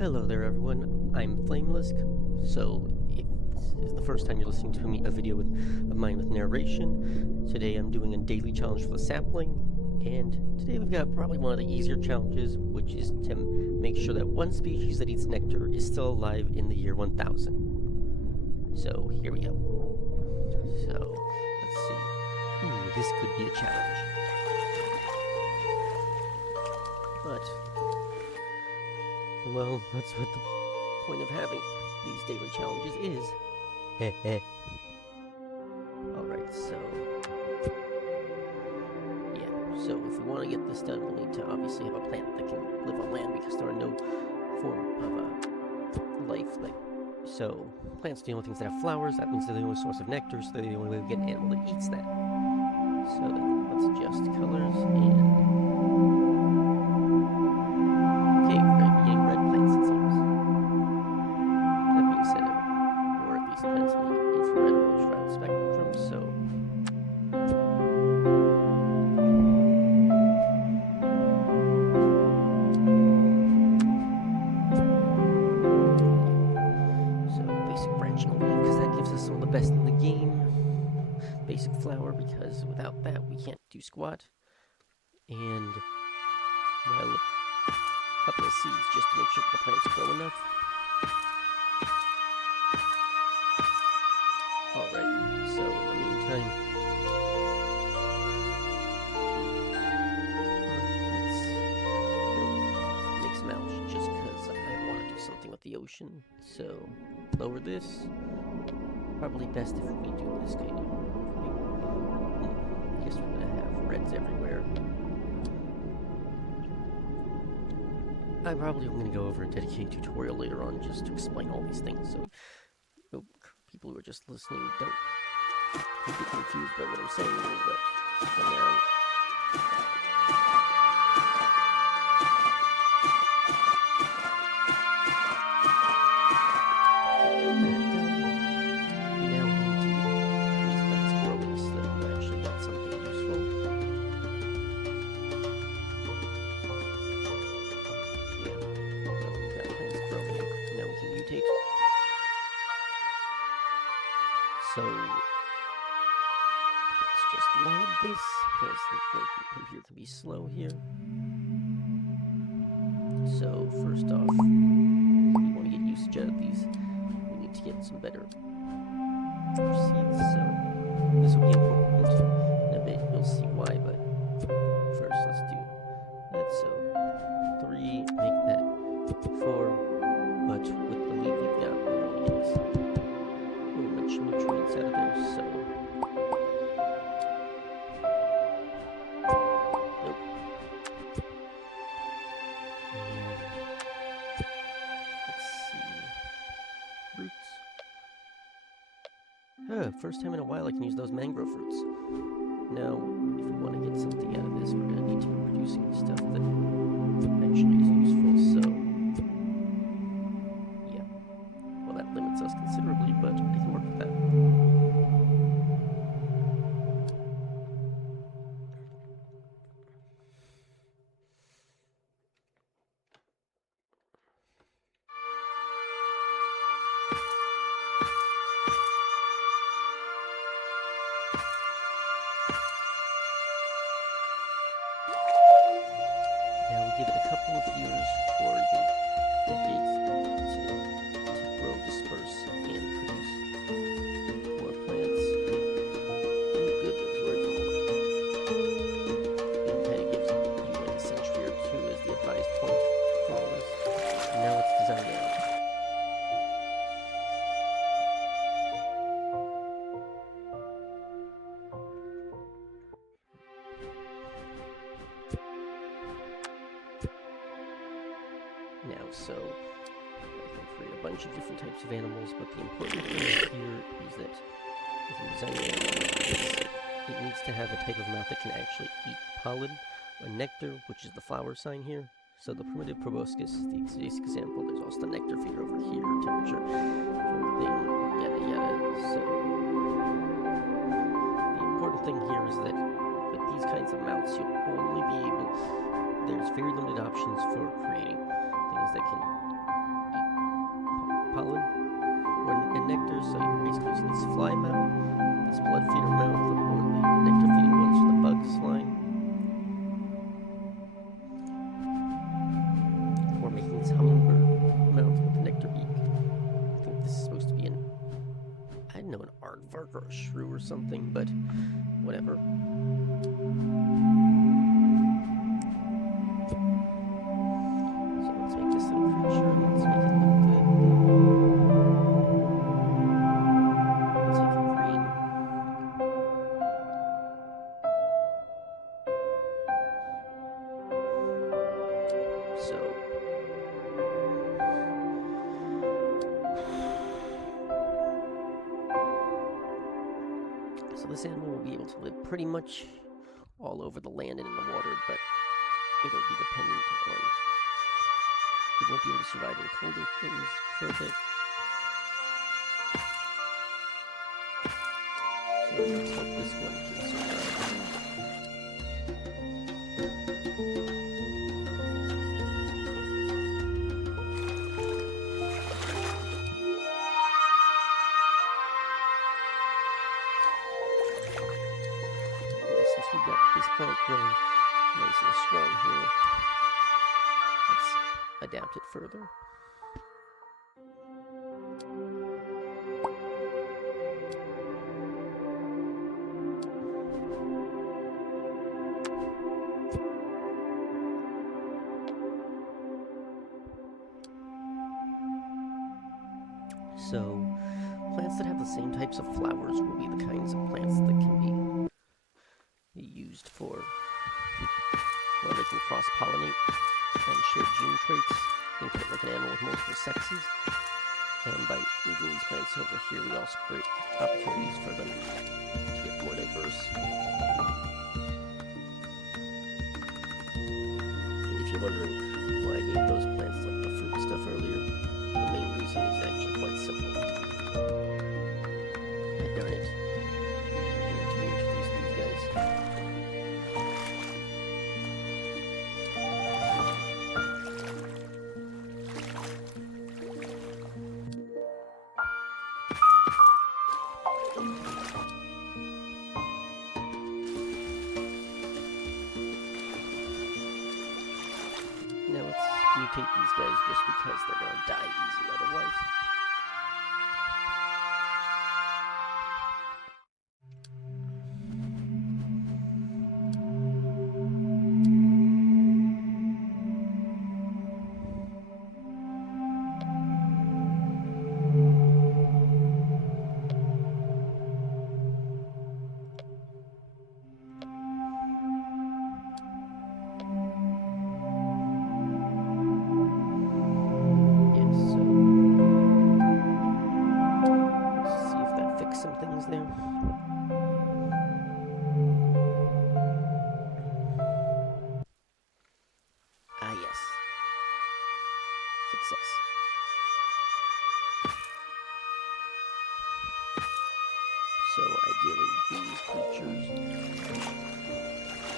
Hello there everyone, I'm Flamelisk. So if this is the first time you're listening to a video of mine with narration, today I'm doing a daily challenge for the Sapling, and today we've got probably one of the easier challenges, which is to make sure that one species that eats nectar is still alive in the year 1000. So here we go. So, let's see. Ooh, this could be a challenge. But well, that's what the point of having these daily challenges is. Heh. Alright, so if we want to get this done, we'll need to obviously have a plant that can live on land because there are no form of life. So, plants are the only things that have flowers, that means they're the only source of nectar, so they're the only way we get an animal that eats that. So then, let's adjust colors and best in the game. Basic flower, because without that we can't do squat. And, well, a couple of seeds just to make sure the plants grow enough. Alright, so in the meantime, let's make some algae just because I want to do something with the ocean. So, lower this. Probably best if we do this kind of thing. I guess we're gonna have reds everywhere. I probably am gonna go over a dedicated tutorial later on just to explain all these things, so people who are just listening don't get confused by what I'm saying. But for now, so let's just load this because the computer can be slow here. So first off, if we want to get usage out of these, we need to get some better seeds. So this will be important in a bit. You'll see why, but first let's do that. So 3, make that 4, but with the lead we've got, we want to get nutrients out of there, so nope. And let's see. Roots. First time in a while I can use those mangrove roots. Now, if we want to get something out of this, we're gonna need to be producing stuff that actually is useful, so yeah. Well, that limits us considerably, but I can work with that. Now we give it a couple of years or even decades to grow, disperse, and produce more plants. Oh, good, that was very forward. It kind of gives you like a century or two as the advised point for all this. And now let's design it out. Now, so I can create a bunch of different types of animals, but the important thing here is that if I'm designing it, it needs to have a type of mouth that can actually eat pollen or nectar, which is the flower sign here. So the primitive proboscis is the basic example. There's also the nectar feeder over here, temperature, thing, yada yada. So the important thing here is that with these kinds of mouths, you'll only be able, there's very limited options for creating things that can pollen and nectar, so you're basically using this fly mouth, this blood feeder mouth, or the nectar feeding ones from the bug's line, or making this hummingbird mouth with the nectar beak. I think this is supposed to be I don't know, an aardvark or a shrew or something, but whatever. So let's make this little creature, let's make it look good. Let's make it green. So this animal will be able to live pretty much all over the land and in the water, but it'll be dependent on, it won't be able to survive in colder things for a bit. So let's hope this one can survive. Since we've got this plant growing nice and strong here, let's adapt it further. So, plants that have the same types of flowers will be the kinds of plants that can be used for where they can cross-pollinate and share gene traits. Think of it like an animal with multiple sexes. And by moving these plants over here, we also create opportunities for them to get more diverse. And if you're wondering why I gave those plants like the fruit stuff earlier, the main reason is actually quite simple. Darn it. I need to reintroduce these guys. Now let's mutate these guys just because they're going to die easy otherwise. Some things there. Ah, yes. Success. So, ideally, these creatures,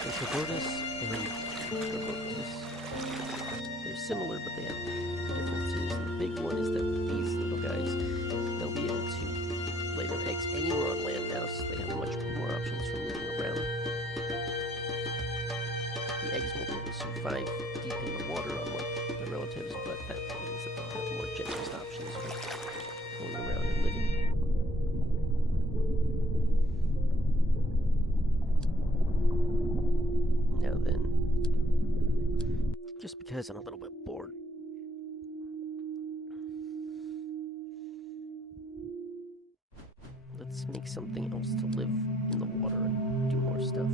the Cabotus and Cabotus, they're similar, but they have differences. And the big one is that these little guys, they'll be able to lay their eggs anywhere on land now, so they have much more options for moving around. The eggs won't be able to survive deep in the water unlike their relatives, but that means that they'll have more generous options for going around and living. Now then, just because I'm a little bit bored, let's make something else to live in the water and do more stuff.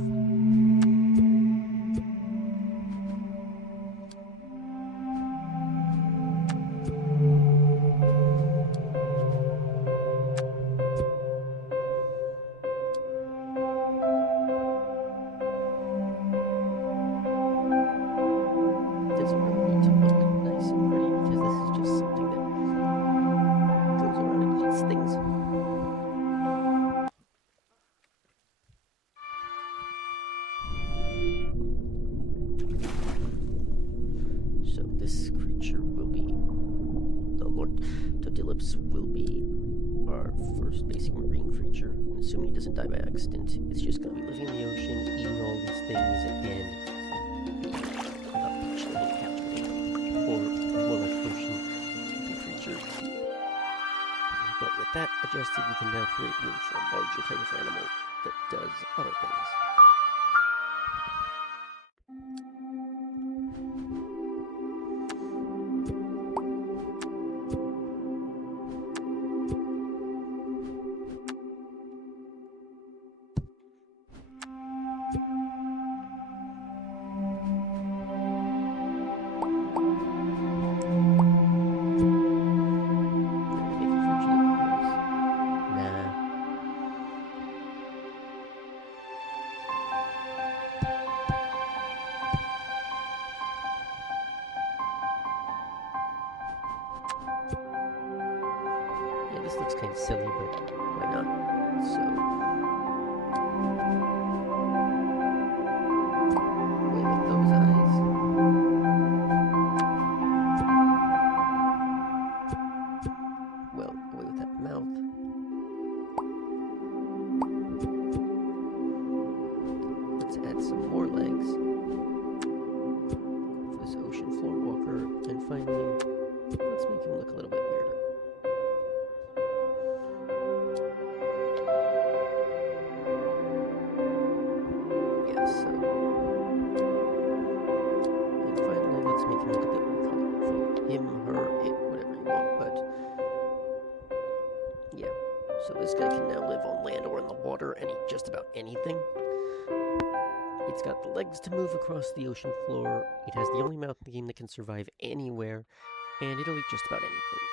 It doesn't really need to look nice and pretty because this is just something that goes around and eats things. Totilops will be our first basic marine creature. Assuming he doesn't die by accident, it's just going to be living in the ocean, eating all these things, and being a beach living captain, or more like ocean creature. But with that adjusted, we can now create room for a larger type of animal that does other things. This looks kind of silly, but why not? So, away with those eyes. Well, away with that mouth. Let's add some more legs for this ocean floor walker, and finally, let's make him look a little bit weirder. So this guy can now live on land or in the water and eat just about anything. It's got the legs to move across the ocean floor. It has the only mouth in the game that can survive anywhere, and it'll eat just about anything.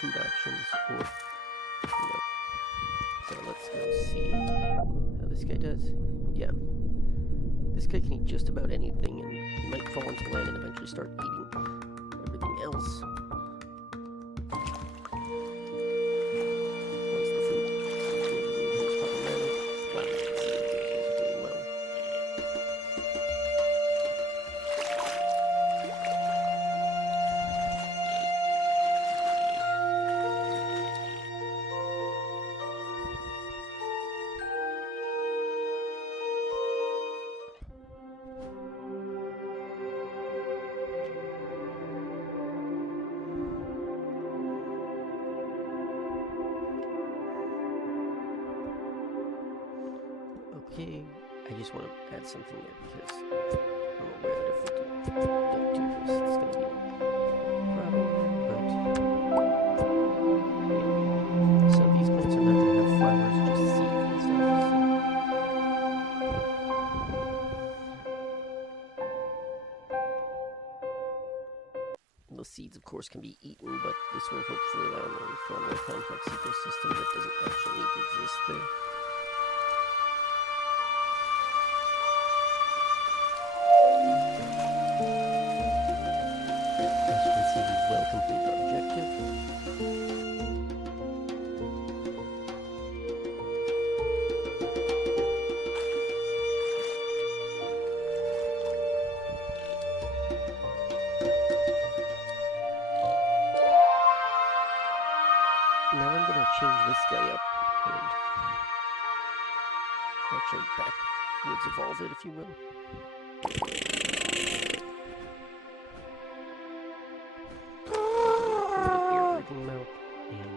Food options, or so let's go see how this guy does. Yeah, this guy can eat just about anything, and he might fall into land and eventually start eating everything else. Once the food becomes problematic, wow, let's see if these guys are doing well. Okay, I just want to add something there because I'm aware that if we don't do this, it's going to be a problem, but yeah. So these plants are not going to have flowers, just seeds and stuff, so. The seeds, of course, can be eaten, but this will hopefully allow them for a more complex ecosystem that doesn't actually need to exist there. Well, complete our objective. Now I'm going to change this guy up and actually backwards evolve it, if you will. Mouth and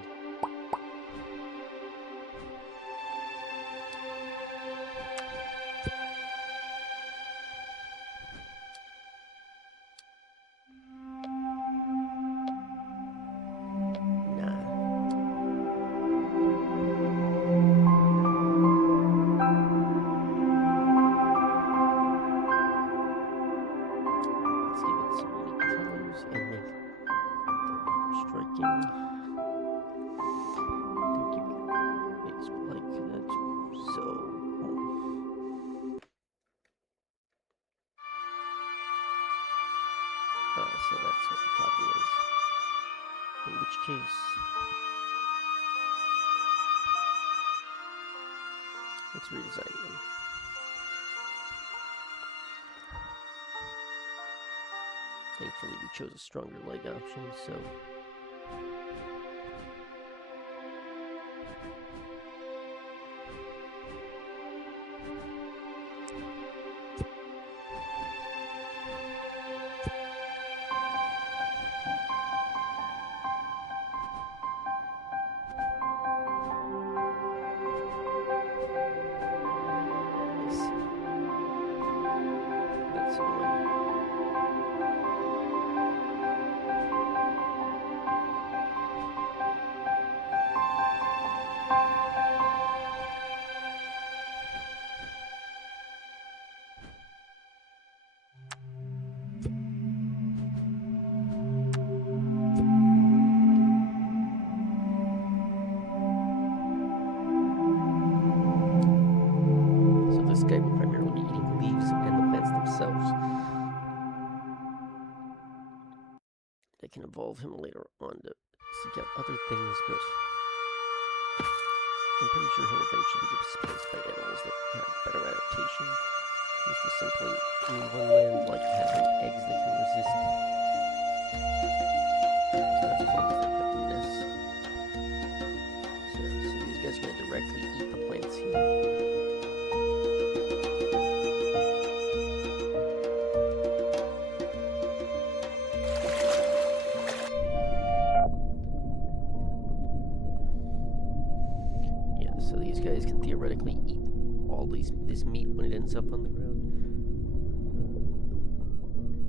That's what the problem is. In which case, let's redesign them. Thankfully, we chose a stronger leg option, so... That's annoying. This guy will primarily be eating the leaves and the plants themselves. They can evolve him later on to seek out other things, but I'm pretty sure he'll eventually be displaced by animals that have better adaptation. Used to simply move on land like having eggs they can resist. So that's as long as they put the nests. So these guys are going to directly eat the plants here. So these guys can theoretically eat all this meat when it ends up on the ground.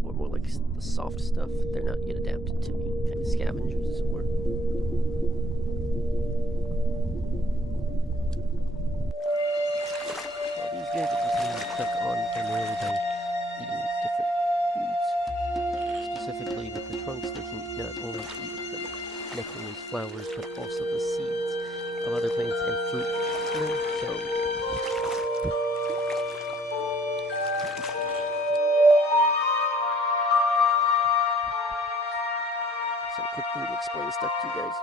Or more like the soft stuff. They're not yet adapted to being kind of scavengers, as it were. Well, these guys are continuing to cook on primarily by eating different foods. Specifically with the trunks, they can not only eat the nectar-rich flowers, but also the seeds of other plants and fruit. So some quick thing to explain stuff to you guys.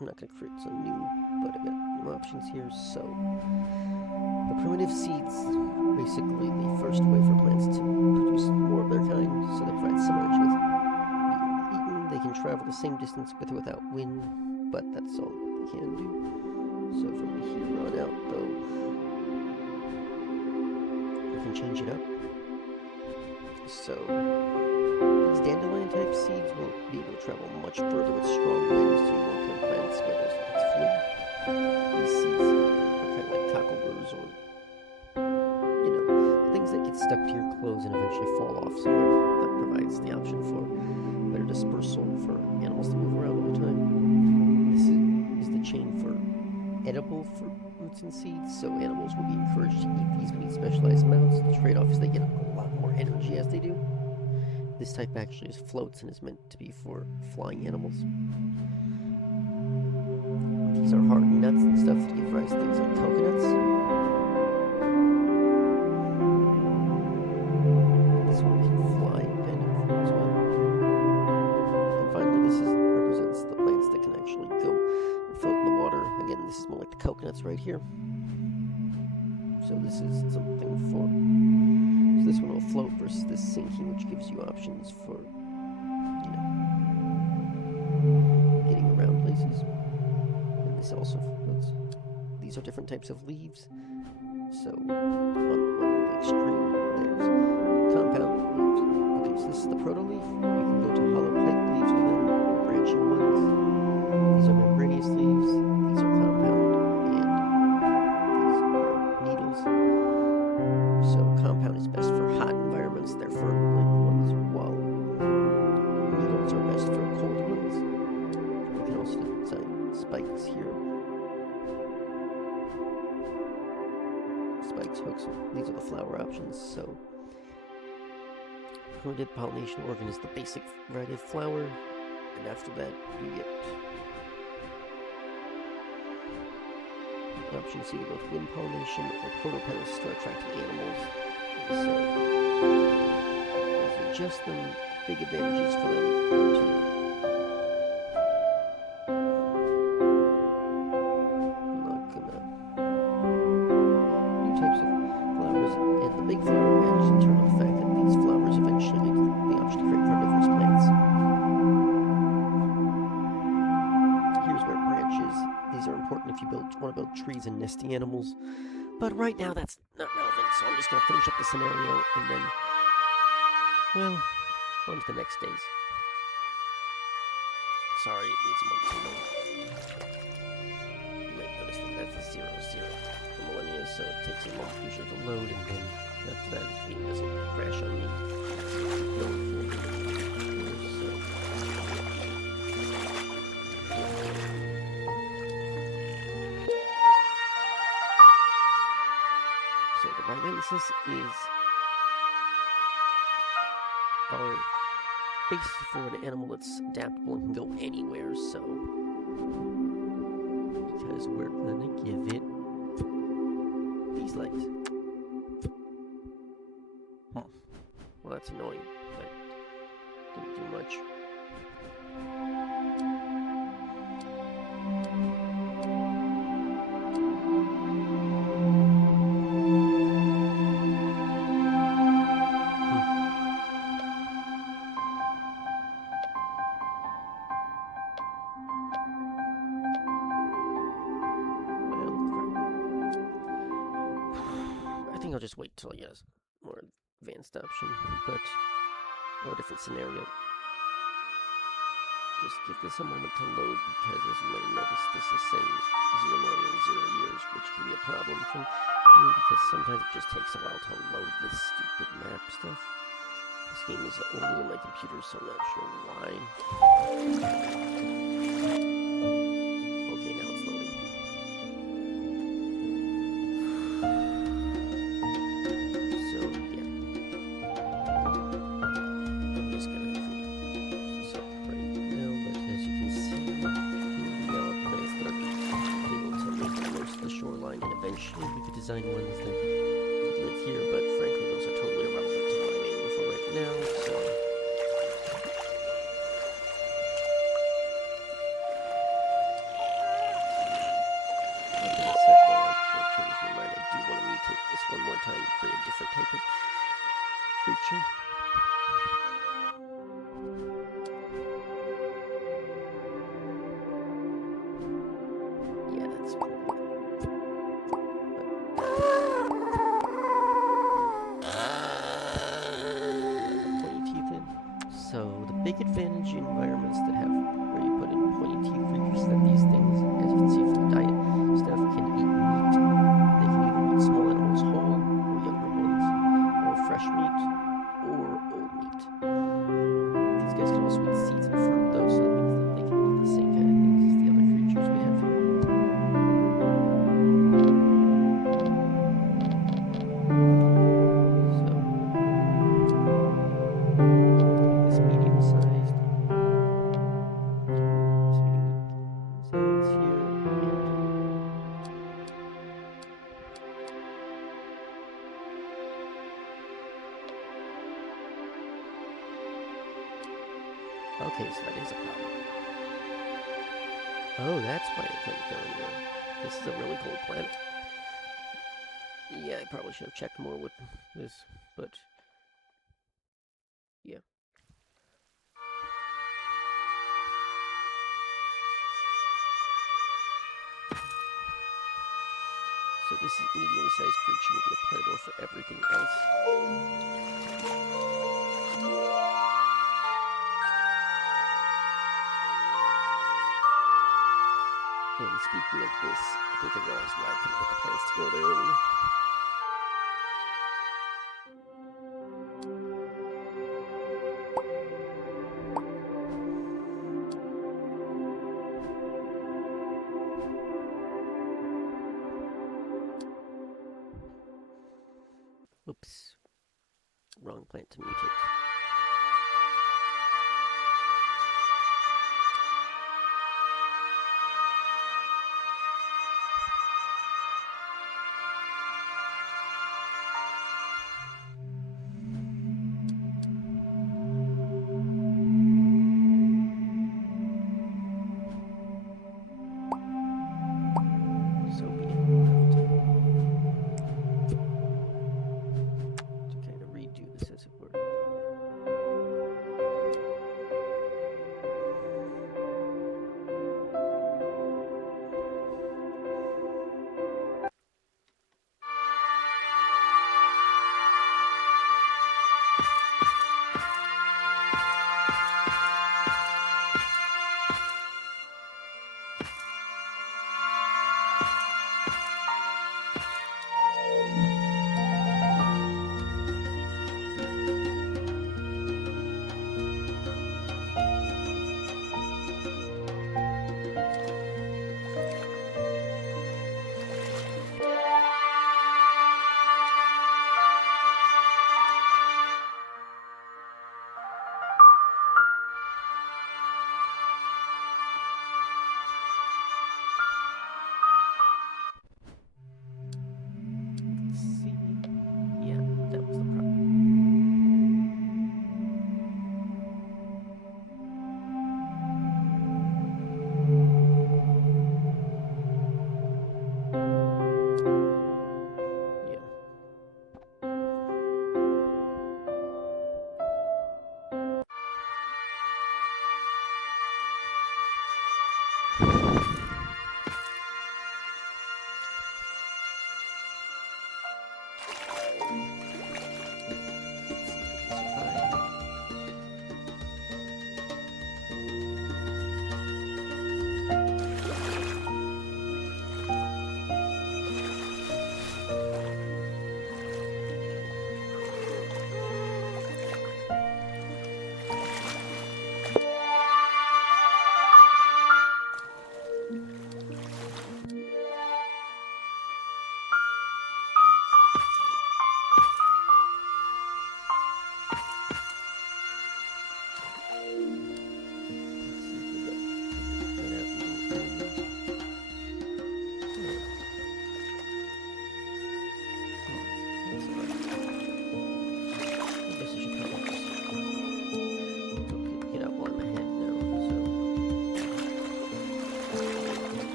I'm not going to create some new, but I got new options here. So the primitive seeds, basically the first way for plants to produce more of their kind, so they provide some energy with being eaten. They can travel the same distance with or without wind, but that's all they can do. So from here on out, though, we can change it up. So these dandelion type seeds will be able to travel much further with strong winds to long-term plants where there's lots of fluid. These seeds are kind of like cockleburrs or, things that get stuck to your clothes and eventually fall off somewhere. That provides the option for better dispersal for animals to move around all the time. This is the chain for edible for roots and seeds, so animals will be encouraged to eat these with specialized mouths. The trade-off is they get a lot more energy as they do. This type actually floats and is meant to be for flying animals. These are hard nuts and stuff that give rise to things like coconuts. This one can fly kind of as well. And finally, this represents the plants that can actually go and float in the water. Again, this is more like the coconuts right here. So this is something for... So this one will float versus this sinking, which gives you options for, getting around places. And this also floats. These are different types of leaves. So on the extreme, there's compound leaves. Okay, so this is the proto-leaf. You can go to hollow pipe leaves with them, branching ones. These are membranous leaves. These are compound, and these are needles. So compound is best for hot environments. They're fertile ones, while needles are best for cold ones. You can also design spikes here. Spikes, hooks. These are the flower options. So primitive pollination organ is the basic variety of flower, and after that you get options either with wind pollination or protopetals to start attracting animals. So adjust them, big advantages for them to new types of flowers, and the big flower advantage in terms of the fact that these flowers eventually make the option to create carnivorous plants. Here's where branches, these are important if you want to build trees and nesting animals, but right now that's not relevant, so I'm just going to finish up the scenario and then, well, on to the next days. Sorry, it needs a moment to load. You might notice that that's a 0, 0 for millennia, so it takes a moment usually to load, and then after that, the game doesn't crash on me. So the Rhinensis is our base for an animal that's adaptable and can go anywhere, so because we're gonna give it these legs. Well, that's annoying, but didn't do much. I'll just wait till he has more advanced option, but or a different scenario. Just give this a moment to load, because as you might have noticed, this is saying 0 million, 0 years, which can be a problem for me, because sometimes it just takes a while to load this stupid map stuff. This game is older than my computer, so I'm not sure why. Okay, now it's loading. Eventually we could design ones that could live here, but frankly those are totally irrelevant to what I'm aiming for right now, so... Like I said, though, I should change my mind. I do want to mutate this one more time for a different type of creature. So the big advantage in environments that have where you put in pointy teeth creatures is that these things, as you can see from the diet stuff, can eat meat. They can either eat small animals whole, or younger ones, or fresh meat, or old meat. These guys can also eat seeds and fruit, though, so that means that they can eat the same kind of things as the other creatures we have here. Okay, so that is a problem. Oh, that's why it couldn't go anywhere. This is a really cool planet. Yeah, I probably should have checked more with this, but... yeah. So this is medium-sized creature will be a predator for everything else. And speaking of this, I think I realized why I couldn't get the plants to go there earlier. Oops. Wrong plant to mutate.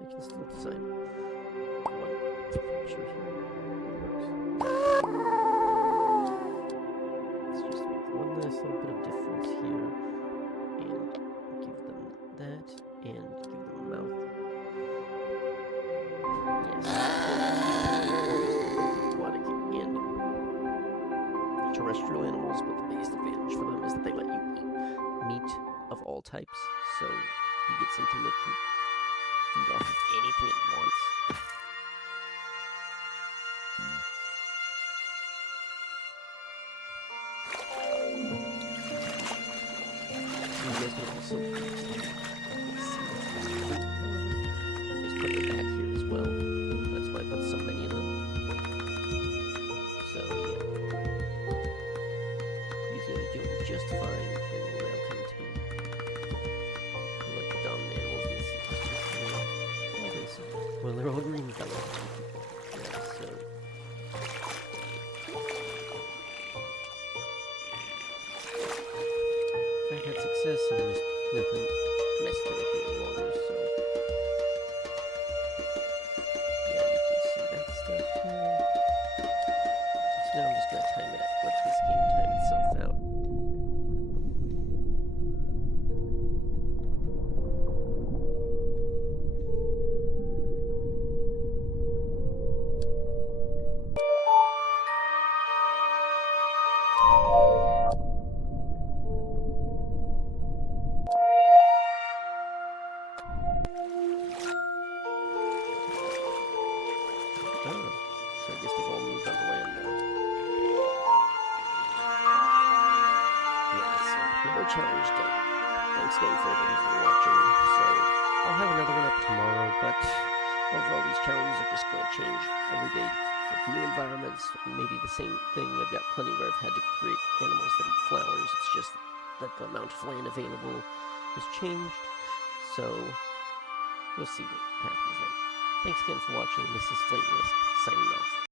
I can still design one feature here. Let's just make one last little bit of difference here, and give them that, and give them a mouth. Aquatic and terrestrial animals, but the biggest advantage for them is that they let you eat meat of all types, so you get something that can feed off of anything it wants. You guys can also just put them back here as well. That's why I put so many of them. So yeah, these guys are doing just fine, and will now come to be like the dominant animals in this situation. Well, they're all green color. Yeah, so I've had success and just nothing messed with it any longer, so yeah, you can see that stuff here. So now I'm just gonna time it out, let this game time itself out. So I guess they've all moved on the land now. Yeah, so another challenge done. Thanks again for everyone for watching. So I'll have another one up tomorrow, but overall these challenges are just going to change every day with new environments, and maybe the same thing. I've got plenty where I've had to create animals that eat flowers. It's just that the amount of land available has changed. So we'll see what happens then. Thanks again for watching. This is Flameless, signing off.